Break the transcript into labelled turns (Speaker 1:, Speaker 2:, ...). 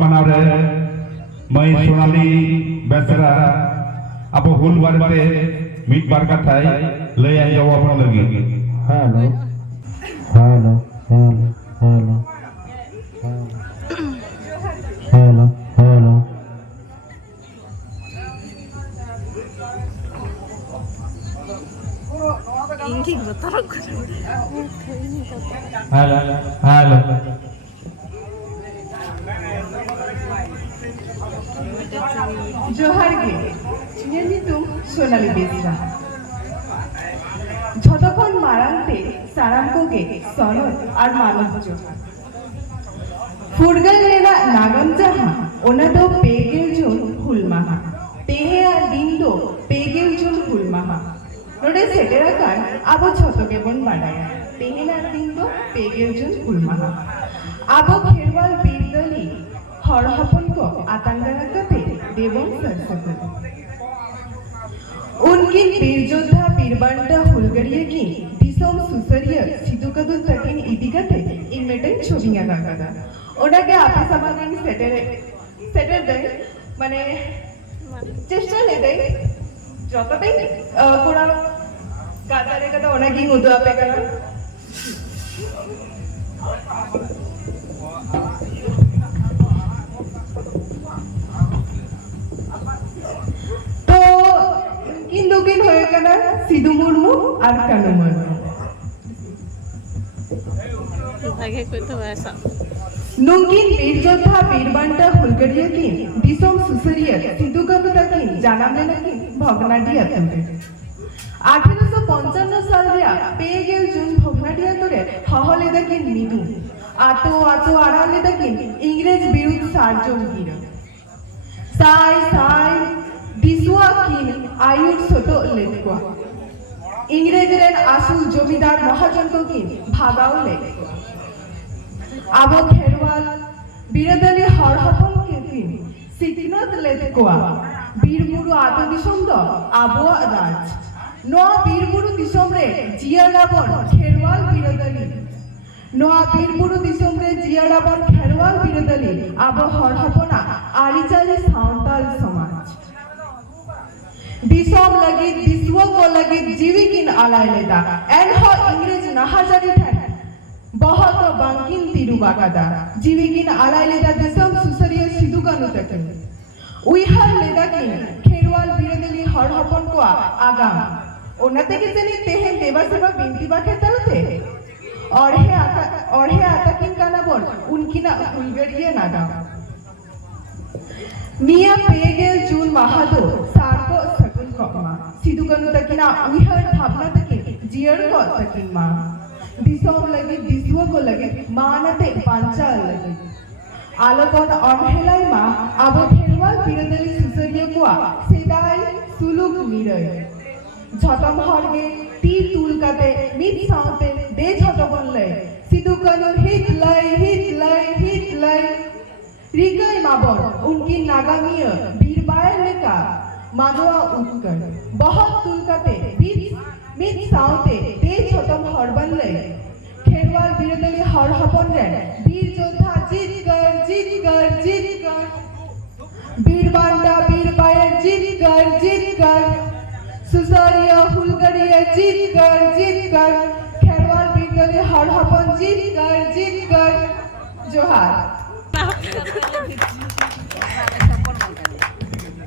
Speaker 1: मनावरे मैं सोनाली बेसरा अब हुल बार पे मीट बार का था ले आई जाओ
Speaker 2: अपन लगी hello hello hello hello hello hello
Speaker 3: इंगी बता रहा हूँ हेलो हेलो জোহার গে নিয়মিত সোনালি বেসরা যতক্ষণ মারান্তে সারামকোগে সনদ আর মানব জোহার ফুরগল লেনা নাগম জাহা ওনা দো পেগেল জোন হুলমাহা পেহে আর দিন দো পেগেল জোন হুলমাহা নোডে সেটেরা কান আবো ছতকে বন বাড়ায়া। পেহেল আর দিন দো পেগেল জোন হুলমাহা আবো খেরওয়াল বীরদলি হরহপন কো আতাঙ্গারা देवम सरस्वती उनकी वीर योद्धा पीरबांटा हुलगड़िया की দিশম সুসরিয়া সিধু কাদুন তাকিন ইদিগাতে ইমেটেন ছবিঙা কাকাদা ওটাকে আপনি সামাগান স্যাটারডে স্যাটারডে মানে চেষ্টা নেদে যতটাই কোরা কাতারে কাতা ওনাকে হুদু আপে কারণ গেল সিধু মুর্মু আর কানু মুর্মু। নুঙ্কিন বীর যোদ্ধা বীরবান্টা হুলগড়িয়া কি? দিসম সুসরিয়া সিধু কানু তাকি জানামে নাকি? ভগ্নাডি আতন্তে আঠেরোশো পঞ্চান্ন সাল রেয়া পেয়ে গেল জুন ভগ্নাডি আতরে হহলে দাকি নিদু আতো আতো আড়ালে দাকি ইংরেজ বিরুদ্ধ সার্জন গিরা। সাই সাই দিসুয়া কিন আয়ুর সোটো লেটকুয়া ইংরেজ রেন আসল জমিদার মহাজন কিন ভাগাও লেটকুয়া আবো খেরওয়াল বিরোধী হর হপন কেতিন সিকিনত লেটকুয়া? বীরবুরু আতো দিসম দ আবো রাজ নোয়া বীরবুরু দিসম রে জিয়া রাবণ খেরওয়াল বিরোধী নোয়া বীরবুরু দিসম রে খেরওয়াল বিরোধী আবো হর হপনা আরিচালি সাঁওতাল সমাজ। দিসম লাগি দিসুয়া কো লাগি જીવી કિન આલાય લેતા એન હો ઇંગ્રેજ નહાજારી ઠેન બહોત બાંકિન તીરુ બાકાદા જીવી કિન આલાય લેતા દિસમ સુસરિય સિધુ કાનુ તકે উইহার লেদা কিন খেরওয়াল বিরোধী হর হপন কোয়া আগাম ওনা থেকে জানি তেহেন দেবা সেবা বিনতি বাখে তালতে অড়হে আতা অড়হে আতা কিন কানাবন উনকিনা উইগড়িয়ে নাগাম মিয়া পেগেল ভাবনা তকি জিয়ার কো তকিন মা দিসম লাগি দিসুয়া কো লাগি মানাতে পাঞ্চাল লাগি আলোকন অনহেলাই মা আবো খেরওয়াল বিরোধী সুসরিয়া কোয়া সেদাই সুলুক নিরয় ঝতম হরগে তি তুলকাতে মিত সাউতে দে ঝতবন লয় সিধু কানু হিট লয় হিট লয় হিট লয় রিকাই মাবন উনকি নাগামিয় উৎকর। বহুত তুলকাতে মিত মিত সাউতে দে ঝতম হরবন লয় খেরওয়াল বিরোধী হর হপন রেন বীর যোদ্ধা জিত কর জিত কর জিত কর বীর বান্ডা বীর বায়ের জিত কর জিত কর সুসরিয়া, হুলগড়িয়া জিত কর জিত কর খেরওয়াল বিরোধী হর হপন জিত কর জিত কর জোহার।
Speaker 4: না